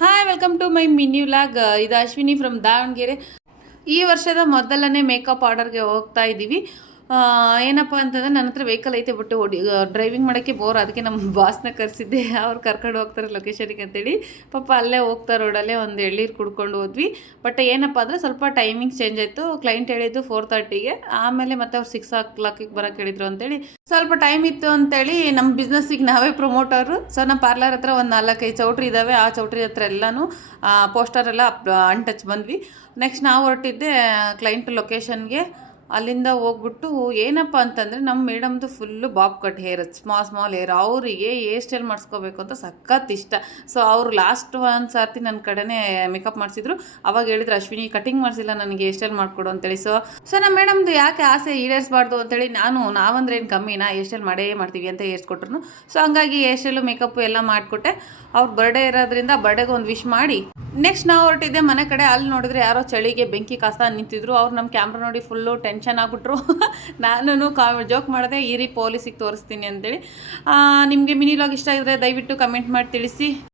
Hi welcome to my mini vlog. ಇದು Ashwini from Davanagere. ಈ ವರ್ಷದ ಮೊದಲನೇ ಮೇಕಪ್ ಆರ್ಡರ್ಗೆ ಹೋಗ್ತಾ ಇದ್ದೀವಿ. ಏನಪ್ಪ ಅಂತಂದರೆ ನನ್ನ ಹತ್ರ ವೆಹಿಕಲ್ ಐತೆ, ಬಟ್ ಡ್ರೈವಿಂಗ್ ಮಾಡೋಕ್ಕೆ ಬೋರ್. ಅದಕ್ಕೆ ನಮ್ಮ ಬಾಸ್ನ ಕರೆಸಿದ್ದೆ, ಅವ್ರು ಕರ್ಕೊಂಡು ಹೋಗ್ತಾರೆ ಲೊಕೇಶನಿಗೆ ಅಂತೇಳಿ. ಪಾಪ ಅಲ್ಲೇ ಹೋಗ್ತಾ ರೋಡಲ್ಲೇ ಒಂದು ಎಳ್ಳೀರು ಕುಡ್ಕೊಂಡು ಹೋದ್ವಿ. ಬಟ್ ಏನಪ್ಪ ಅಂದರೆ ಸ್ವಲ್ಪ ಟೈಮಿಂಗ್ ಚೇಂಜ್ ಆಯಿತು. ಕ್ಲೈಂಟ್ ಹೇಳಿದ್ದು 4:30ಗೆ, ಆಮೇಲೆ ಮತ್ತೆ ಅವ್ರು 6 o'clock ಬರೋಕ್ಕೆ ಹೇಳಿದ್ರು ಅಂತೇಳಿ ಸ್ವಲ್ಪ ಟೈಮ್ ಇತ್ತು ಅಂತೇಳಿ ನಮ್ಮ ಬಿಸ್ನೆಸ್ಸಿಗೆ ನಾವೇ ಪ್ರಮೋಟರು. ಸೊ ನಮ್ಮ ಪಾರ್ಲರ್ ಹತ್ರ ಒಂದು 4-5 ಚೌಟ್ರಿ ಇದ್ದಾವೆ. ಆ ಚೌಟ್ರಿ ಹತ್ರ ಎಲ್ಲನೂ ಪೋಸ್ಟರ್ ಎಲ್ಲ ಅಂಟಚ್ ಬಂದ್ವಿ. ನೆಕ್ಸ್ಟ್ ನಾವು ಹೊರಟಿದ್ದೆ ಕ್ಲೈಂಟ್ ಲೊಕೇಶನ್ಗೆ. ಅಲ್ಲಿಂದ ಹೋಗ್ಬಿಟ್ಟು ಏನಪ್ಪ ಅಂತಂದರೆ ನಮ್ಮ ಮೇಡಮ್ದು full bob cut hair, small hair. ಅವರಿಗೆ ಹೇರ್ ಸ್ಟೈಲ್ ಮಾಡಿಸ್ಕೋಬೇಕು ಅಂತ ಸಖತ್ ಇಷ್ಟ. ಸೊ ಅವರು ಲಾಸ್ಟ್ ಒಂದು ಸರ್ತಿ ನನ್ನ ಕಡೆನೇ ಮೇಕಪ್ ಮಾಡಿಸಿದ್ರು. ಅವಾಗ ಹೇಳಿದ್ರು, ಅಶ್ವಿನಿ ಕಟಿಂಗ್ ಮಾಡಿಸಿಲ್ಲ, ನನಗೆ ಹೇರ್ ಸ್ಟೈಲ್ ಮಾಡಿಕೊಡು ಅಂತೇಳಿ. ಸೊ ನಮ್ಮ ಮೇಡಮ್ದು ಯಾಕೆ ಆಸೆ ಈಡೇರಿಸಬಾರ್ದು ಅಂತೇಳಿ ನಾವಂದ್ರೆ ಏನು ಕಮ್ಮಿನಾ, ಹೇರ್ ಸ್ಟೈಲ್ ಮಾಡೇ ಮಾಡ್ತೀವಿ ಅಂತ ಏರ್ಸ್ಕೊಟ್ರು. ಸೊ ಹಂಗಾಗಿ ಹೇರ್ ಸ್ಟೈಲು ಮೇಕಪ್ಪು ಎಲ್ಲ ಮಾಡಿಕೊಟ್ಟೆ. ಅವ್ರ ಬರ್ಡೇ ಇರೋದ್ರಿಂದ ಬರ್ಡೇಗೆ ಒಂದು ವಿಶ್ ಮಾಡಿ ನೆಕ್ಸ್ಟ್ ನಾವು ಹೊರಟಿದ್ದೆ ಮನೆ ಕಡೆ. ಅಲ್ಲಿ ನೋಡಿದ್ರೆ ಯಾರೋ ಚಳಿಗೆ ಬೆಂಕಿ ಕಾಸ್ತಾ ನಿಂತಿದ್ರು. ಅವ್ರು ನಮ್ಮ ಕ್ಯಾಮ್ರಾ ನೋಡಿ ಫುಲ್ಲು ಟೆನ್ಷನ್ ಆಗ್ಬಿಟ್ರು. ನಾನು ಜೋಕ್ ಮಾಡಿದೆ, ಇರಿ ಪೊಲೀಸಿಗೆ ತೋರಿಸ್ತೀನಿ ಅಂತೇಳಿ. ನಿಮಗೆ ಮಿನಿ ವ್ಲಾಗ್ ಇಷ್ಟ ಆಗಿದ್ರೆ ದಯವಿಟ್ಟು ಕಮೆಂಟ್ ಮಾಡಿ ತಿಳಿಸಿ.